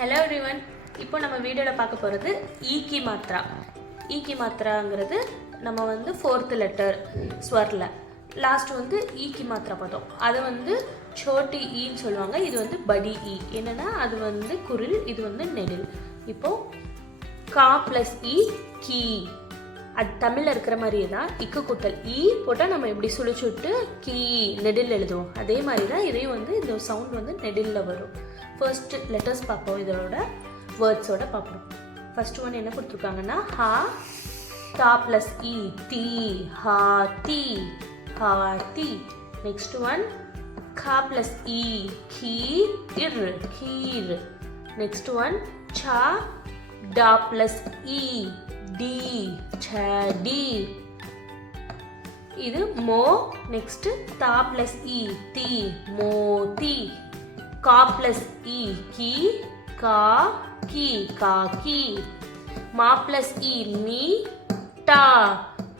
Hello everyone. இப்போ நம்ம வீடியோவில் பார்க்க போகிறது ஈக்கி மாத்ரா. ஈக்கி மாத்ராங்கிறது நம்ம வந்து 4th லெட்டர் ஸ்வரில் லாஸ்ட் வந்து ஈக்கி மாத்ரா பார்த்தோம். அதை வந்து சோட்டி ஈன்னு சொல்லுவாங்க. இது வந்து படி ஈ. என்னென்னா அது வந்து குரில், இது வந்து நெடில். இப்போது கா ப்ளஸ் இ கீ, அது தமிழில் இருக்கிற மாதிரியே தான். இக்கு கூட்டல் ஈ போட்டால் நம்ம எப்படி சுழிச்சு விட்டு கீ நெடில் எழுதுவோம். அதே மாதிரி தான் இதையும் வந்து இந்த சவுண்ட் வந்து நெடிலில் வரும். ஃபர்ஸ்ட் லெட்டர்ஸ் பார்ப்போம், இதோட வேர்ட்ஸோட பார்ப்போம். ஃபர்ஸ்ட் ஒன் என்ன கொடுத்துருக்காங்கன்னா ஹா, தா ப்ளஸ் இ தீ, ஹா தீ, ஹா தீ. நெக்ஸ்ட் ஒன் கா ப்ளஸ் இ கீ, இர், கீர். நெக்ஸ்ட் ஒன் சா, டா ப்ளஸ் இ டி, சடி. இது மோ. நெக்ஸ்ட் தா ப்ளஸ் இ தி, மோதி. கா ப்ளஸ் இ கி, கா கி, காக்கி. மா ப்ளஸ் இ மீ, டா,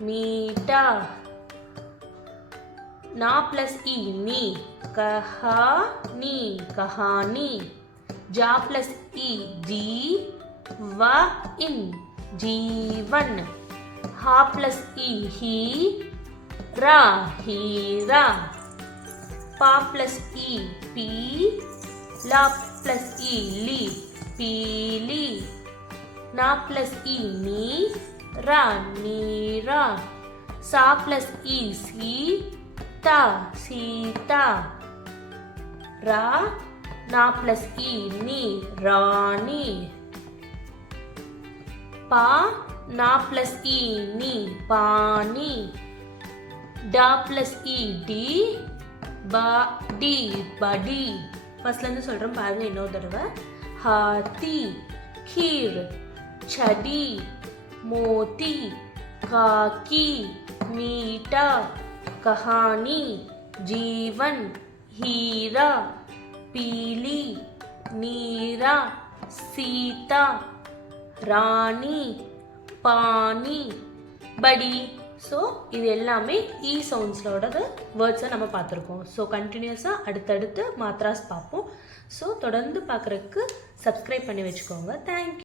மீட்டா. நா ப்ளஸ் இ நீ, கஹானி, கஹானி. ஜா ப்ளஸ் இ ஜி, வ இன், जीवन. हा प्लस ई ही, रा, हीरा. पा प्लस ई पी, ला प्लस ई ली, पीली. ना प्लस ई नी, रा, नीरा. सा प्लस ई सी, ता, सीता. रा, ना प्लस ई नी, रानी. पा, ना प्लस ई नी, पानी. डा प्लस ई डी, बा डी, बडी. फर्स्टலேருந்து சொல்கிறோம் பாருங்க இன்னொரு தடவை. हाथी, खीर, छड़ी, मोती, काकी, मीठा, कहानी, जीवन, हीरा, पीली, नीरा, सीता, ராணி, பானி, படி. ஸோ இது எல்லாமே இ சவுண்ட்ஸோட வேர்ட்ஸை நம்ம பார்த்துருக்கோம். ஸோ கண்டினியூஸாக அடுத்தடுத்து மாத்ராஸ் பார்ப்போம். ஸோ தொடர்ந்து பார்க்குறதுக்கு சப்ஸ்கிரைப் பண்ணி வச்சுக்கோங்க. தேங்க்யூ.